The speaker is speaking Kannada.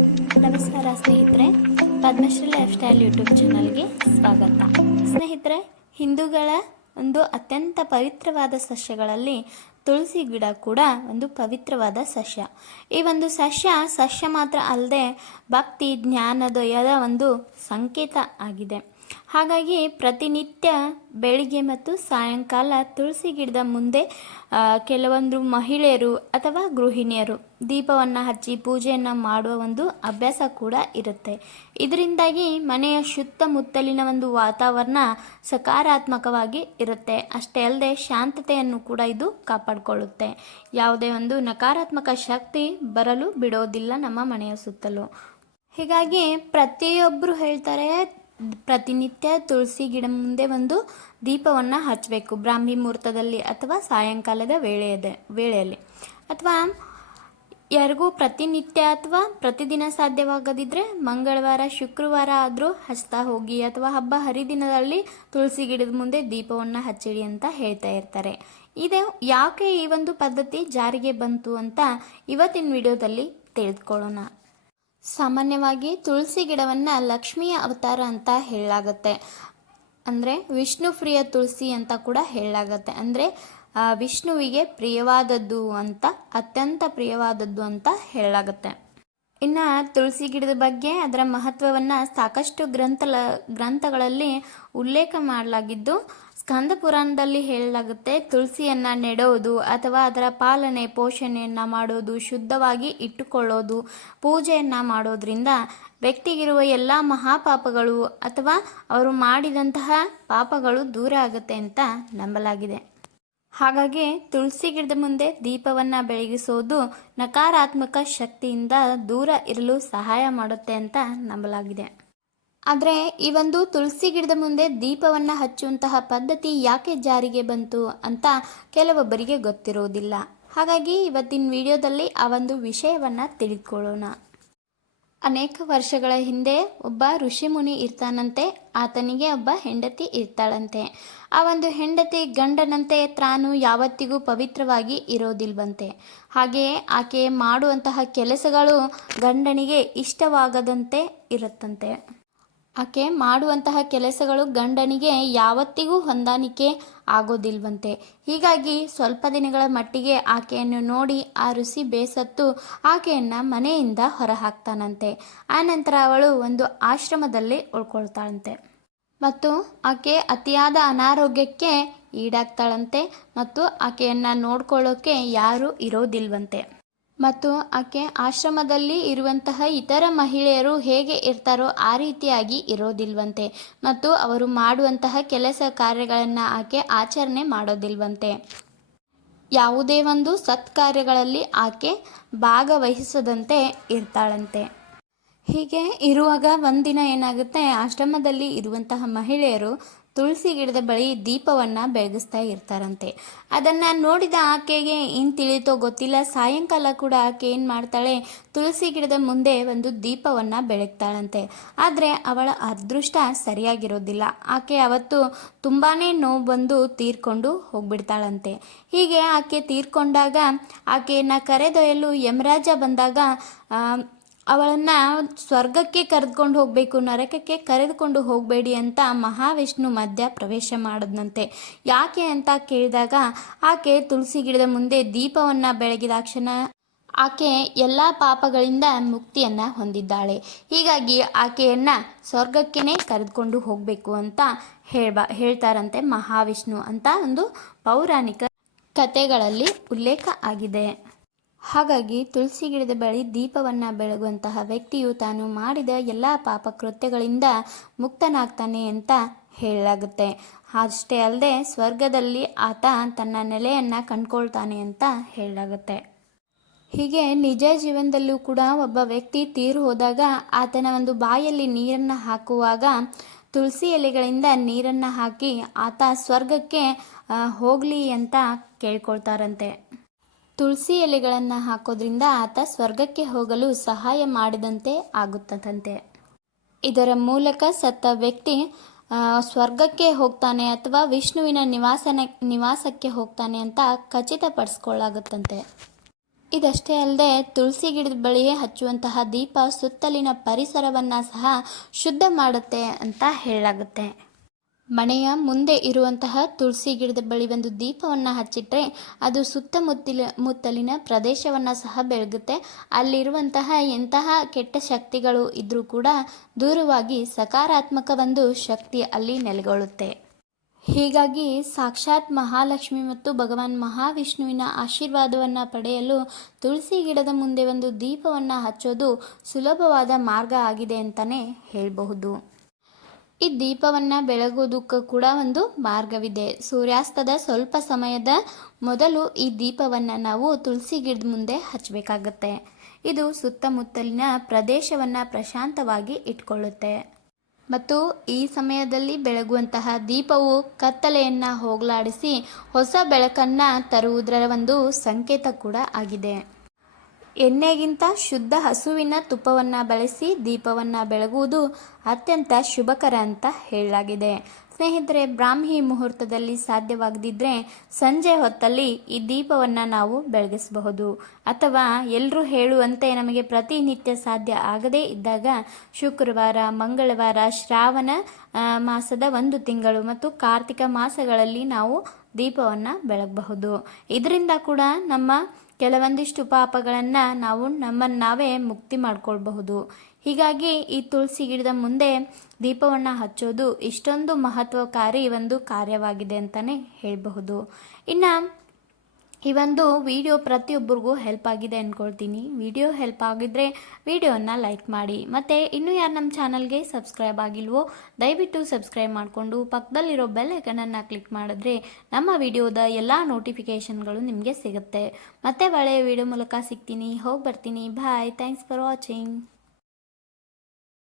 ನಮಸ್ಕಾರ ಸ್ನೇಹಿತರೆ, ಪದ್ಮಶ್ರೀ ಲೈಫ್ ಸ್ಟೈಲ್ ಯೂಟ್ಯೂಬ್ ಚಾನಲ್ಗೆ ಸ್ವಾಗತ. ಸ್ನೇಹಿತರೆ, ಹಿಂದೂಗಳ ಒಂದು ಅತ್ಯಂತ ಪವಿತ್ರವಾದ ಸಸ್ಯಗಳಲ್ಲಿ ತುಳಸಿ ಗಿಡ ಕೂಡ ಒಂದು ಪವಿತ್ರವಾದ ಸಸ್ಯ. ಈ ಒಂದು ಸಸ್ಯ ಸಸ್ಯ ಮಾತ್ರ ಅಲ್ಲದೆ ಭಕ್ತಿ ಜ್ಞಾನದಯದ ಒಂದು ಸಂಕೇತ ಆಗಿದೆ. ಹಾಗಾಗಿ ಪ್ರತಿನಿತ್ಯ ಬೆಳಿಗ್ಗೆ ಮತ್ತು ಸಾಯಂಕಾಲ ತುಳಸಿ ಗಿಡದ ಮುಂದೆ ಕೆಲವೊಂದು ಮಹಿಳೆಯರು ಅಥವಾ ಗೃಹಿಣಿಯರು ದೀಪವನ್ನು ಹಚ್ಚಿ ಪೂಜೆಯನ್ನು ಮಾಡುವ ಒಂದು ಅಭ್ಯಾಸ ಕೂಡ ಇರುತ್ತೆ. ಇದರಿಂದಾಗಿ ಮನೆಯ ಸುತ್ತಮುತ್ತಲಿನ ಒಂದು ವಾತಾವರಣ ಸಕಾರಾತ್ಮಕವಾಗಿ ಇರುತ್ತೆ. ಅಷ್ಟೇ ಅಲ್ಲದೆ ಶಾಂತತೆಯನ್ನು ಕೂಡ ಇದು ಕಾಪಾಡಿಕೊಳ್ಳುತ್ತೆ. ಯಾವುದೇ ಒಂದು ನಕಾರಾತ್ಮಕ ಶಕ್ತಿ ಬರಲು ಬಿಡೋದಿಲ್ಲ ನಮ್ಮ ಮನೆಯ ಸುತ್ತಲೂ. ಹೀಗಾಗಿ ಪ್ರತಿಯೊಬ್ಬರು ಹೇಳ್ತಾರೆ ಪ್ರತಿನಿತ್ಯ ತುಳಸಿ ಗಿಡ ಮುಂದೆ ಒಂದು ದೀಪವನ್ನು ಹಚ್ಚಬೇಕು ಬ್ರಾಹ್ಮಿ ಮುಹೂರ್ತದಲ್ಲಿ ಅಥವಾ ಸಾಯಂಕಾಲದ ವೇಳೆಯದ, ವೇಳೆಯಲ್ಲಿ. ಅಥವಾ ಯಾರಿಗೂ ಪ್ರತಿನಿತ್ಯ ಅಥವಾ ಪ್ರತಿದಿನ ಸಾಧ್ಯವಾಗದಿದ್ದರೆ ಮಂಗಳವಾರ, ಶುಕ್ರವಾರ ಆದರೂ ಹಚ್ತಾ ಹೋಗಿ. ಅಥವಾ ಹಬ್ಬ ಹರಿದಿನದಲ್ಲಿ ತುಳಸಿ ಗಿಡದ ಮುಂದೆ ದೀಪವನ್ನು ಹಚ್ಚಿಡಿ ಅಂತ ಹೇಳ್ತಾ ಇರ್ತಾರೆ. ಇದೆ ಯಾಕೆ ಈ ಒಂದು ಪದ್ಧತಿ ಜಾರಿಗೆ ಬಂತು ಅಂತ ಇವತ್ತಿನ ವಿಡಿಯೋದಲ್ಲಿ ತಿಳಿದುಕೊಳ್ಳೋಣ. ಸಾಮಾನ್ಯವಾಗಿ ತುಳಸಿ ಗಿಡವನ್ನು ಲಕ್ಷ್ಮಿಯ ಅವತಾರ ಅಂತ ಹೇಳಲಾಗತ್ತೆ. ಅಂದರೆ ವಿಷ್ಣು ಪ್ರಿಯ ತುಳಸಿ ಅಂತ ಕೂಡ ಹೇಳಲಾಗತ್ತೆ. ಅಂದರೆ ವಿಷ್ಣುವಿಗೆ ಪ್ರಿಯವಾದದ್ದು ಅಂತ, ಅತ್ಯಂತ ಪ್ರಿಯವಾದದ್ದು ಅಂತ ಹೇಳಲಾಗತ್ತೆ. ಇನ್ನು ತುಳಸಿ ಗಿಡದ ಬಗ್ಗೆ ಅದರ ಮಹತ್ವವನ್ನು ಸಾಕಷ್ಟು ಗ್ರಂಥಲ, ಗ್ರಂಥಗಳಲ್ಲಿ ಉಲ್ಲೇಖ ಮಾಡಲಾಗಿದ್ದು ಸ್ಕಂದ ಪುರಾಣದಲ್ಲಿ ಹೇಳಲಾಗುತ್ತೆ, ತುಳಸಿಯನ್ನು ನೆಡೋದು ಅಥವಾ ಅದರ ಪಾಲನೆ, ಪೋಷಣೆಯನ್ನು ಮಾಡೋದು, ಶುದ್ಧವಾಗಿ ಇಟ್ಟುಕೊಳ್ಳೋದು, ಪೂಜೆಯನ್ನು ಮಾಡೋದ್ರಿಂದ ವ್ಯಕ್ತಿಗಿರುವ ಎಲ್ಲ ಮಹಾಪಾಪಗಳು ಅಥವಾ ಅವರು ಮಾಡಿದಂತಹ ಪಾಪಗಳು ದೂರ ಆಗುತ್ತೆ ಅಂತ ನಂಬಲಾಗಿದೆ. ಹಾಗಾಗಿ ತುಳಸಿ ಗಿಡದ ಮುಂದೆ ದೀಪವನ್ನು ಬೆಳಗಿಸೋದು ನಕಾರಾತ್ಮಕ ಶಕ್ತಿಯಿಂದ ದೂರ ಇರಲು ಸಹಾಯ ಮಾಡುತ್ತೆ ಅಂತ ನಂಬಲಾಗಿದೆ. ಆದರೆ ಈ ಒಂದು ತುಳಸಿ ಗಿಡದ ಮುಂದೆ ದೀಪವನ್ನು ಹಚ್ಚುವಂತಹ ಪದ್ಧತಿ ಯಾಕೆ ಜಾರಿಗೆ ಬಂತು ಅಂತ ಕೆಲವೊಬ್ಬರಿಗೆ ಗೊತ್ತಿರೋದಿಲ್ಲ ಹಾಗಾಗಿ ಇವತ್ತಿನ ವಿಡಿಯೋದಲ್ಲಿ ಆ ಒಂದು ವಿಷಯವನ್ನು ತಿಳಿದುಕೊಳ್ಳೋಣ. ಅನೇಕ ವರ್ಷಗಳ ಹಿಂದೆ ಒಬ್ಬ ಋಷಿಮುನಿ ಇರ್ತಾನಂತೆ, ಆತನಿಗೆ ಒಬ್ಬ ಹೆಂಡತಿ ಇರ್ತಾಳಂತೆ. ಆ ಒಂದು ಹೆಂಡತಿ ಗಂಡನಂತೆ ತಾನು ಯಾವತ್ತಿಗೂ ಪವಿತ್ರವಾಗಿ ಇರೋದಿಲ್ವಂತೆ. ಹಾಗೆಯೇ ಆಕೆ ಮಾಡುವಂತಹ ಕೆಲಸಗಳು ಗಂಡನಿಗೆ ಇಷ್ಟವಾಗದಂತೆ ಇರುತ್ತಂತೆ. ಆಕೆ ಮಾಡುವಂತಹ ಕೆಲಸಗಳು ಗಂಡನಿಗೆ ಯಾವತ್ತಿಗೂ ಹೊಂದಾಣಿಕೆ ಆಗೋದಿಲ್ವಂತೆ. ಹೀಗಾಗಿ ಸ್ವಲ್ಪ ದಿನಗಳ ಮಟ್ಟಿಗೆ ಆಕೆಯನ್ನು ನೋಡಿ ಆ ಋಷಿ ಬೇಸತ್ತು ಆಕೆಯನ್ನು ಮನೆಯಿಂದ ಹೊರಹಾಕ್ತಾನಂತೆ. ಆನಂತರ ಅವಳು ಒಂದು ಆಶ್ರಮದಲ್ಲಿ ಉಳ್ಕೊಳ್ತಾಳಂತೆ. ಮತ್ತು ಆಕೆ ಅತಿಯಾದ ಅನಾರೋಗ್ಯಕ್ಕೆ ಈಡಾಗ್ತಾಳಂತೆ ಮತ್ತು ಆಕೆಯನ್ನು ನೋಡ್ಕೊಳ್ಳೋಕೆ ಯಾರೂ ಇರೋದಿಲ್ವಂತೆ. ಮತ್ತು ಆಕೆ ಆಶ್ರಮದಲ್ಲಿ ಇರುವಂತಹ ಇತರ ಮಹಿಳೆಯರು ಹೇಗೆ ಇರ್ತಾರೋ ಆ ರೀತಿಯಾಗಿ ಇರೋದಿಲ್ವಂತೆ ಮತ್ತು ಅವರು ಮಾಡುವಂತಹ ಕೆಲಸ ಕಾರ್ಯಗಳನ್ನು ಆಕೆ ಆಚರಣೆ ಮಾಡೋದಿಲ್ವಂತೆ. ಯಾವುದೇ ಒಂದು ಸತ್ಕಾರ್ಯಗಳಲ್ಲಿ ಆಕೆ ಭಾಗವಹಿಸದಂತೆ ಇರ್ತಾಳಂತೆ. ಹೀಗೆ ಇರುವಾಗ ಒಂದಿನ ಏನಾಗುತ್ತೆ, ಆಶ್ರಮದಲ್ಲಿ ಇರುವಂತಹ ಮಹಿಳೆಯರು ತುಳಸಿ ಗಿಡದ ಬಳಿ ದೀಪವನ್ನು ಬೆಳಗಿಸ್ತಾ ಇರ್ತಾರಂತೆ. ಅದನ್ನು ನೋಡಿದ ಆಕೆಗೆ, ಏನು ತಿಳಿತೋ ಗೊತ್ತಿಲ್ಲ. ಸಾಯಂಕಾಲ ಕೂಡ ಆಕೆ ಏನು ಮಾಡ್ತಾಳೆ? ತುಳಸಿ ಗಿಡದ ಮುಂದೆ ಒಂದು ದೀಪವನ್ನು ಬೆಳಗ್ತಾಳಂತೆ. ಆದರೆ ಅವಳ ಅದೃಷ್ಟ ಸರಿಯಾಗಿರೋದಿಲ್ಲ. ಆಕೆ ಅವತ್ತು ತುಂಬಾ ನೋವು ಬಂದು ತೀರ್ಕೊಂಡು ಹೋಗ್ಬಿಡ್ತಾಳಂತೆ. ಹೀಗೆ ಆಕೆ ತೀರ್ಕೊಂಡಾಗ ಆಕೆಯನ್ನು ಕರೆದೊಯ್ಯಲು ಯಮರಾಜ ಬಂದಾಗ ಅವಳನ್ನು ಸ್ವರ್ಗಕ್ಕೆ ಕರೆದುಕೊಂಡು ಹೋಗಬೇಕು, ನರಕಕ್ಕೆ ಕರೆದುಕೊಂಡು ಹೋಗಬೇಡಿ ಅಂತ ಮಹಾವಿಷ್ಣು ಮಧ್ಯ ಪ್ರವೇಶ ಮಾಡಿದ್ನಂತೆ. ಯಾಕೆ ಅಂತ ಕೇಳಿದಾಗ, ಆಕೆ ತುಳಸಿ ಗಿಡದ ಮುಂದೆ ದೀಪವನ್ನು ಬೆಳಗಿದಾಕ್ಷಣ ಆಕೆ ಎಲ್ಲ ಪಾಪಗಳಿಂದ ಮುಕ್ತಿಯನ್ನು ಹೊಂದಿದ್ದಾಳೆ. ಹೀಗಾಗಿ ಆಕೆಯನ್ನು ಸ್ವರ್ಗಕ್ಕೇ ಕರೆದುಕೊಂಡು ಹೋಗಬೇಕು ಅಂತ ಹೇಳ್ಬ, ಹೇಳ್ತಾರಂತೆ ಮಹಾವಿಷ್ಣು ಅಂತ ಒಂದು ಪೌರಾಣಿಕ ಕಥೆಗಳಲ್ಲಿ ಉಲ್ಲೇಖ ಆಗಿದೆ. ಹಾಗಾಗಿ ತುಳಸಿ ಗಿಡದ ಬಳಿ ದೀಪವನ್ನು ಬೆಳಗುವಂತಹ ವ್ಯಕ್ತಿಯು ತಾನು ಮಾಡಿದ ಎಲ್ಲ ಪಾಪ ಕೃತ್ಯಗಳಿಂದ ಮುಕ್ತನಾಗ್ತಾನೆ ಅಂತ ಹೇಳಲಾಗುತ್ತೆ. ಅಷ್ಟೇ ಅಲ್ಲದೆ ಸ್ವರ್ಗದಲ್ಲಿ ಆತ ತನ್ನ ನೆಲೆಯನ್ನು ಕಂಡ್ಕೊಳ್ತಾನೆ ಅಂತ ಹೇಳಲಾಗುತ್ತೆ. ಹೀಗೆ ನಿಜ ಜೀವನದಲ್ಲೂ ಕೂಡ ಒಬ್ಬ ವ್ಯಕ್ತಿ ತೀರು ಹೋದಾಗ ಆತನ ಒಂದು ಬಾಯಲ್ಲಿ ನೀರನ್ನು ಹಾಕುವಾಗ ತುಳಸಿ ಎಲೆಗಳಿಂದ ನೀರನ್ನು ಹಾಕಿ ಆತ ಸ್ವರ್ಗಕ್ಕೆ ಹೋಗಲಿ ಅಂತ ಕೇಳ್ಕೊಳ್ತಾರಂತೆ. ತುಳಸಿ ಎಲೆಗಳನ್ನು ಹಾಕೋದ್ರಿಂದ ಆತ ಸ್ವರ್ಗಕ್ಕೆ ಹೋಗಲು ಸಹಾಯ ಮಾಡಿದಂತೆ ಆಗುತ್ತದಂತೆ. ಇದರ ಮೂಲಕ ಸತ್ತ ವ್ಯಕ್ತಿ ಸ್ವರ್ಗಕ್ಕೆ ಹೋಗ್ತಾನೆ ಅಥವಾ ವಿಷ್ಣುವಿನ ನಿವಾಸನ, ನಿವಾಸಕ್ಕೆ ಹೋಗ್ತಾನೆ ಅಂತ ಖಚಿತಪಡಿಸ್ಕೊಳ್ಳಾಗುತ್ತಂತೆ. ಇದಷ್ಟೇ ಅಲ್ಲದೆ ತುಳಸಿ ಗಿಡದ ಬಳಿಯೇ ಹಚ್ಚುವಂತಹ ದೀಪ ಸುತ್ತಲಿನ ಪರಿಸರವನ್ನು ಸಹ ಶುದ್ಧ ಮಾಡುತ್ತೆ ಅಂತ ಹೇಳಲಾಗುತ್ತೆ. ಮನೆಯ ಮುಂದೆ ಇರುವಂತಹ ತುಳಸಿ ಗಿಡದ ಬಳಿ ಒಂದು ದೀಪವನ್ನು ಹಚ್ಚಿಟ್ರೆ ಅದು ಸುತ್ತಮುತ್ತಲ, ಮುತ್ತಲಿನ ಪ್ರದೇಶವನ್ನು ಸಹ ಬೆಳಗುತ್ತೆ. ಅಲ್ಲಿರುವಂತಹ ಎಂತಹ ಕೆಟ್ಟ ಶಕ್ತಿಗಳು ಇದ್ದರೂ ಕೂಡ ದೂರವಾಗಿ ಸಕಾರಾತ್ಮಕ ಒಂದು ಶಕ್ತಿ ಅಲ್ಲಿ ನೆಲೆಗೊಳ್ಳುತ್ತೆ. ಹೀಗಾಗಿ ಸಾಕ್ಷಾತ್ ಮಹಾಲಕ್ಷ್ಮಿ ಮತ್ತು ಭಗವಾನ್ ಮಹಾವಿಷ್ಣುವಿನ ಆಶೀರ್ವಾದವನ್ನು ಪಡೆಯಲು ತುಳಸಿ ಗಿಡದ ಮುಂದೆ ಒಂದು ದೀಪವನ್ನು ಹಚ್ಚೋದು ಸುಲಭವಾದ ಮಾರ್ಗ ಆಗಿದೆ ಅಂತಲೇ ಹೇಳಬಹುದು. ಈ ದೀಪವನ್ನು ಬೆಳಗೋದಕ್ಕೂ ಕೂಡ ಒಂದು ಮಾರ್ಗವಿದೆ. ಸೂರ್ಯಾಸ್ತದ ಸ್ವಲ್ಪ ಸಮಯದ ಮೊದಲು ಈ ದೀಪವನ್ನು ನಾವು ತುಳಸಿ ಗಿಡದ ಮುಂದೆ ಹಚ್ಚಬೇಕಾಗತ್ತೆ. ಇದು ಸುತ್ತಮುತ್ತಲಿನ ಪ್ರದೇಶವನ್ನು ಪ್ರಶಾಂತವಾಗಿ ಇಟ್ಕೊಳ್ಳುತ್ತೆ. ಮತ್ತು ಈ ಸಮಯದಲ್ಲಿ ಬೆಳಗುವಂತಹ ದೀಪವು ಕತ್ತಲೆಯನ್ನು ಹೋಗಲಾಡಿಸಿ ಹೊಸ ಬೆಳಕನ್ನು ತರುವುದರ ಒಂದು ಸಂಕೇತ ಕೂಡ ಆಗಿದೆ. ಎಣ್ಣೆಗಿಂತ ಶುದ್ಧ ಹಸುವಿನ ತುಪ್ಪವನ್ನು ಬಳಸಿ ದೀಪವನ್ನು ಬೆಳಗುವುದು ಅತ್ಯಂತ ಶುಭಕರ ಅಂತ ಹೇಳಲಾಗಿದೆ. ಸ್ನೇಹಿತರೆ, ಬ್ರಾಹ್ಮಿ ಮುಹೂರ್ತದಲ್ಲಿ ಸಾಧ್ಯವಾಗದಿದ್ದರೆ ಸಂಜೆ ಹೊತ್ತಲ್ಲಿ ಈ ದೀಪವನ್ನು ನಾವು ಬೆಳಗಿಸಬಹುದು. ಅಥವಾ ಎಲ್ಲರೂ ಹೇಳುವಂತೆ ನಮಗೆ ಪ್ರತಿನಿತ್ಯ ಸಾಧ್ಯ ಆಗದೇ ಇದ್ದಾಗ ಶುಕ್ರವಾರ, ಮಂಗಳವಾರ, ಶ್ರಾವಣ ಮಾಸದ ಒಂದು ತಿಂಗಳು ಮತ್ತು ಕಾರ್ತಿಕ ಮಾಸಗಳಲ್ಲಿ ನಾವು ದೀಪವನ್ನು ಬೆಳಗಬಹುದು. ಇದರಿಂದ ಕೂಡ ನಮ್ಮ ಕೆಲವೊಂದಿಷ್ಟು ಪಾಪಗಳನ್ನು ನಾವು ನಮ್ಮನ್ನು ನಾವೇ ಮುಕ್ತಿ ಮಾಡ್ಕೊಳ್ಬಹುದು. ಹೀಗಾಗಿ ಈ ತುಳಸಿ ಗಿಡದ ಮುಂದೆ ದೀಪವನ್ನು ಹಚ್ಚೋದು ಇಷ್ಟೊಂದು ಮಹತ್ವಕಾರಿ ಒಂದು ಕಾರ್ಯವಾಗಿದೆ ಅಂತಲೇ ಹೇಳಬಹುದು. ಇನ್ನು ಈ ಒಂದು ವಿಡಿಯೋ ಪ್ರತಿಯೊಬ್ಬರಿಗೂ ಹೆಲ್ಪ್ ಆಗಿದೆ ಅಂದ್ಕೊಳ್ತೀನಿ ವಿಡಿಯೋ ಹೆಲ್ಪ್ ಆಗಿದ್ರೆ ವಿಡಿಯೋನ ಲೈಕ್ ಮಾಡಿ. ಮತ್ತು ಇನ್ನೂ ಯಾರು ನಮ್ಮ ಚಾನಲ್ಗೆ ಸಬ್ಸ್ಕ್ರೈಬ್ ಆಗಿಲ್ವೋ, ದಯವಿಟ್ಟು ಸಬ್ಸ್ಕ್ರೈಬ್ ಮಾಡಿಕೊಂಡು ಪಕ್ಕದಲ್ಲಿರೋ ಬೆಲ್ ಐಕನನ್ನು ಕ್ಲಿಕ್ ಮಾಡಿದ್ರೆ ನಮ್ಮ ವಿಡಿಯೋದ ಎಲ್ಲ ನೋಟಿಫಿಕೇಷನ್ಗಳು ನಿಮಗೆ ಸಿಗುತ್ತೆ. ಮತ್ತೆ ಒಳ್ಳೆಯ ವಿಡಿಯೋ ಮೂಲಕ ಸಿಗ್ತೀನಿ. ಹೋಗಿ ಬರ್ತೀನಿ. Bye thanks for watching